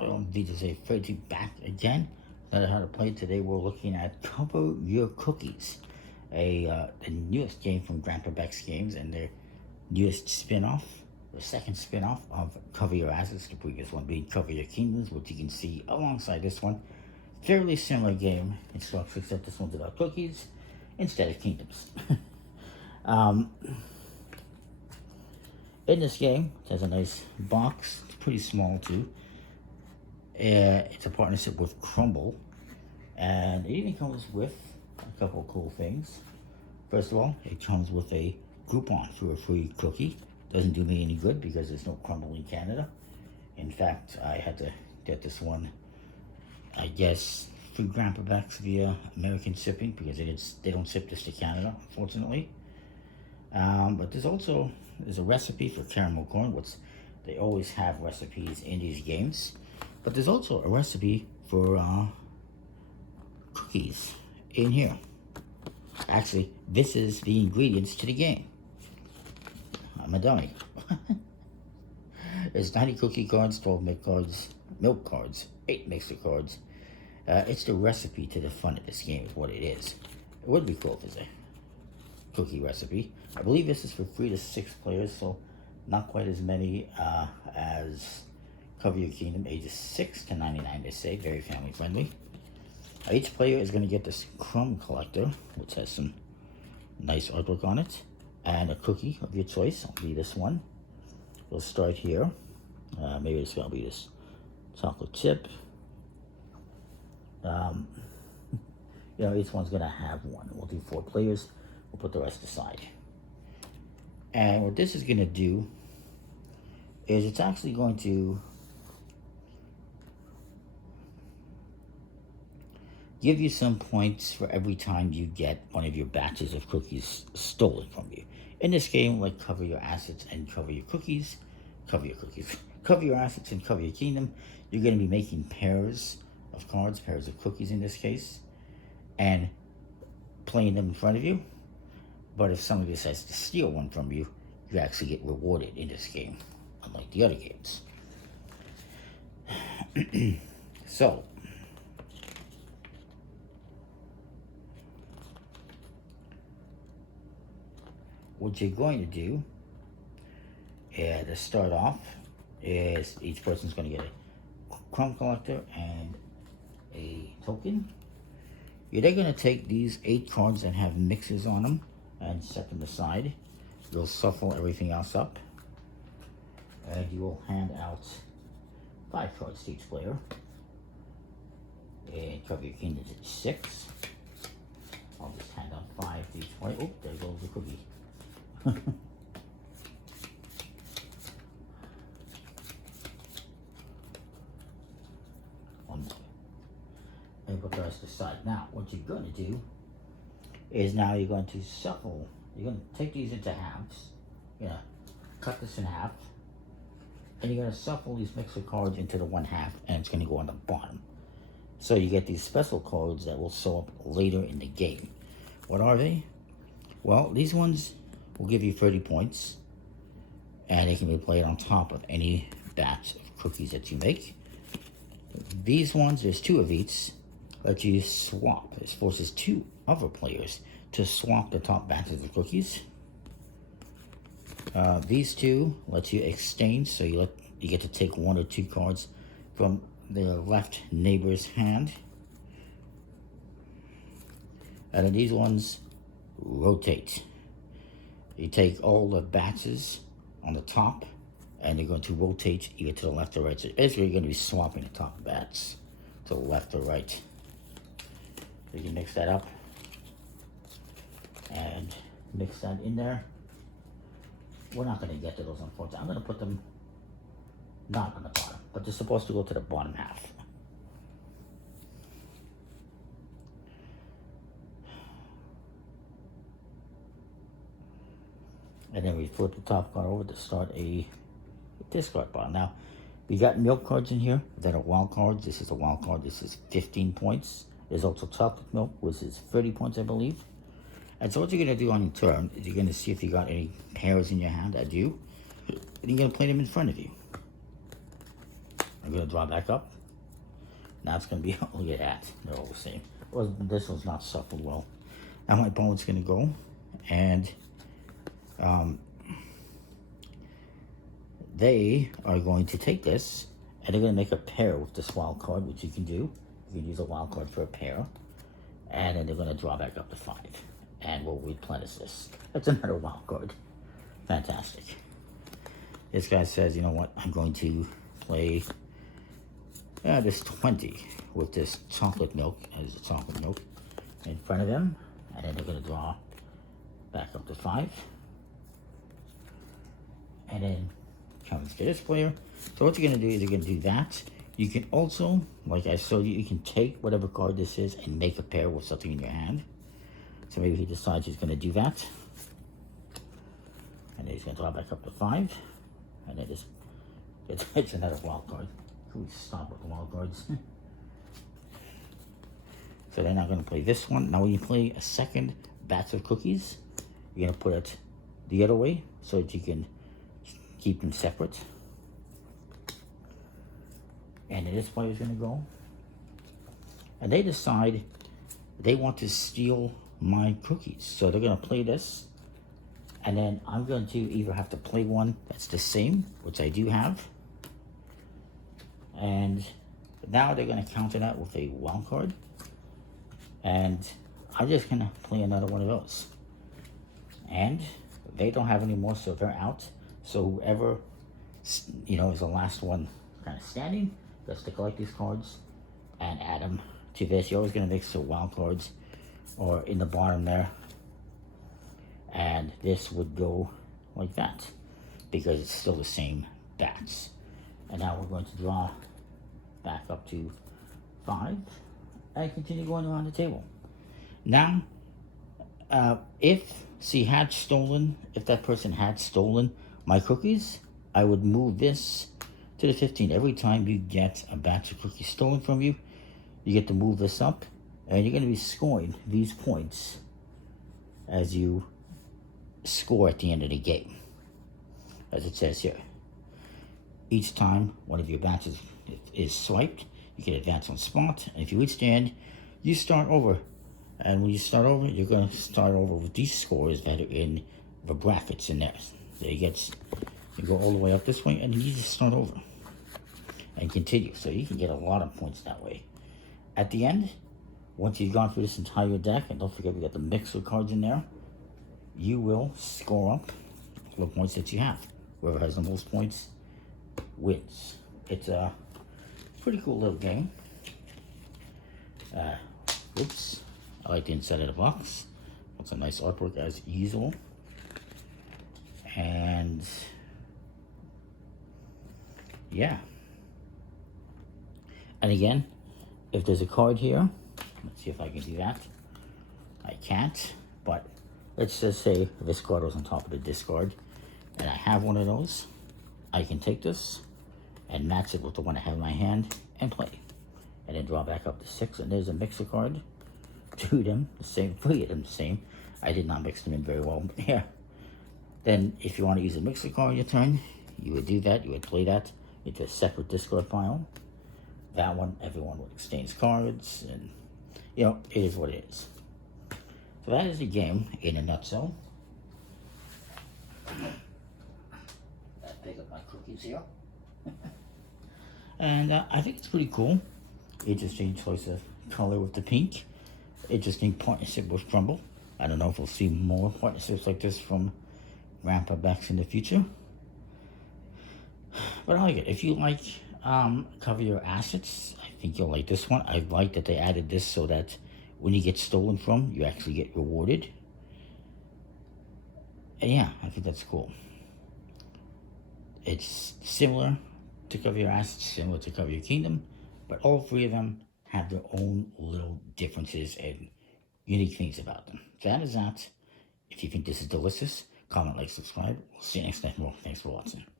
Hello, this is a Freddy back again. Learn how to play. Today we're looking at Cover Your Cookies, the newest game from Grandpa Beck's Games and their newest spin-off, the second spin-off of Cover Your Assets, the previous one being Cover Your Kingdoms, which you can see alongside this one. Fairly similar game in structure, except this one's about cookies instead of kingdoms. In this game, it has a nice box. It's pretty small too. It's a partnership with Crumble, and it even comes with a couple of cool things. First of all, it comes with a coupon for a free cookie. Doesn't do me any good because there's no Crumble in Canada. In fact, I had to get this one, I guess, through Grandpa Beck's via American shipping because they don't ship this to Canada, unfortunately. But there's a recipe for caramel corn, which they always have recipes in these games. But there's also a recipe for cookies in here. Actually, this is the ingredients to the game. I'm a dummy. There's 90 cookie cards, 12 milk cards, 8 mixer cards. It's the recipe to the fun of this game is what it is. It would be cool if it's a cookie recipe. I believe this is for 3 to 6 players, so not quite as many as Cover Your Kingdom, ages 6 to 99, they say. Very family friendly. Each player is going to get this crumb collector, which has some nice artwork on it, and a cookie of your choice. I'll be this one. We'll start here. Maybe it's going to be this chocolate chip. Each one's going to have one. We'll do 4 players. We'll put the rest aside. And what this is going to do is it's actually going to give you some points for every time you get one of your batches of cookies stolen from you. In this game, like Cover Your Assets and Cover Your Cookies, Cover Your Assets and Cover Your Kingdom, you're going to be making pairs of cards, pairs of cookies in this case, and playing them in front of you. But if somebody decides to steal one from you, you actually get rewarded in this game, unlike the other games. So, what you're going to do to start off is each person's going to get a crumb collector and a token. You're then going to take these 8 cards that have mixes on them and set them aside. You'll shuffle everything else up, and you will hand out 5 cards to each player. And Cover Your Kingdoms at 6. I'll just hand out 5 to each player. Oh, there goes the cookie. One more. And put the rest aside. Now, what you're going to do is now you're going to shuffle. You're going to take these into halves. You're going to cut this in half. And you're going to shuffle these mixer cards into the 1 half, and it's going to go on the bottom. So you get these special cards that will show up later in the game. What are they? Well, these ones will give you 30 points, and they can be played on top of any batch of cookies that you make. These ones, there's 2 of each, let you swap. This forces 2 other players to swap the top batches of cookies. These 2 let you exchange, so you get to take 1 or 2 cards from the left neighbor's hand. And then these ones rotate. You take all the batches on the top, and you're going to rotate either to the left or right. So basically, you're going to be swapping the top batch to the left or right. So you can mix that up and mix that in there. We're not going to get to those, unfortunately. I'm going to put them not on the bottom, but they're supposed to go to the bottom half. And then we flip the top card over to start a discard pile. Now, we got milk cards in here that are wild cards. This is a wild card. This is 15 points. There's also chocolate milk, which is 30 points, I believe. And so what you're going to do on your turn is you're going to see if you got any pairs in your hand. I do. And you're going to play them in front of you. I'm going to draw back up. Now it's going to be, look at that, they're all the same. Well, this one's not shuffled well. Now my opponent's going to go, and they are going to take this, and they're going to make a pair with this wild card, which you can do. You can use a wild card for a pair, and then they're going to draw back up to 5, and we'll replenish this. That's another wild card. Fantastic. This guy says, you know what, I'm going to play this 20 with this chocolate milk, as the chocolate milk, in front of them, and then they're going to draw back up to 5, and then comes to this player. So what you're going to do is you're going to do that. You can also, like I showed you, you can take whatever card this is and make a pair with something in your hand. So maybe he decides he's going to do that, and then he's going to draw back up to 5, and then it's another wild card. Can we stop with the wild cards? So they're not going to play this one. Now when you play a second batch of cookies, you're going to put it the other way so that you can keep them separate. And then this player's going to go. And they decide they want to steal my cookies. So they're going to play this. And then I'm going to either have to play one that's the same, which I do have. And now they're going to counter that with a wild card. And I'm just going to play another one of those. And they don't have any more, so they're out. So whoever, you know, is the last one kind of standing, gets to collect these cards and add them to this. You're always going to mix the wild cards or in the bottom there. And this would go like that because it's still the same bats. And now we're going to draw back up to 5 and continue going around the table. Now, if that person had stolen my cookies, I would move this to the 15. Every time you get a batch of cookies stolen from you, you get to move this up, and you're going to be scoring these points as you score at the end of the game, as it says here. Each time one of your batches is swiped, you can advance on spot, and if you reach the end, you start over. And when you start over, you're going to start over with these scores that are in the brackets in there. So you go all the way up this way, and you just start over and continue. So you can get a lot of points that way. At the end, once you've gone through this entire deck, and don't forget we got the mixer cards in there, you will score up the points that you have. Whoever has the most points wins. It's a pretty cool little game. Oops. I like the inside of the box. It's a nice artwork as usual. And yeah. And again, if there's a card here, let's see if I can do that. I can't, but let's just say this card was on top of the discard, and I have one of those. I can take this and match it with the one I have in my hand and play. And then draw back up to 6, and there's a mixer card. 2 of them, the same, 3 of them the same. I did not mix them in very well, but yeah. Then if you want to use a mixer card on your turn, you would do that. You would play that into a separate discard pile. That one, everyone would exchange cards, and you know, it is what it is. So that is the game in a nutshell. Let's pick up my cookies here. And I think it's pretty cool. Interesting choice of color with the pink. Interesting partnership with Crumble. I don't know if we'll see more partnerships like this from Grandpa Bex in the future. But I like it. If you like cover your assets, I think you'll like this one. I like that they added this so that when you get stolen from, you actually get rewarded. And yeah, I think that's cool. It's similar to cover your assets, similar to cover your kingdom, but all 3 of them have their own little differences and unique things about them. So that is that. If you think this is delicious, comment, like, subscribe. We'll see you next time. Thanks for watching.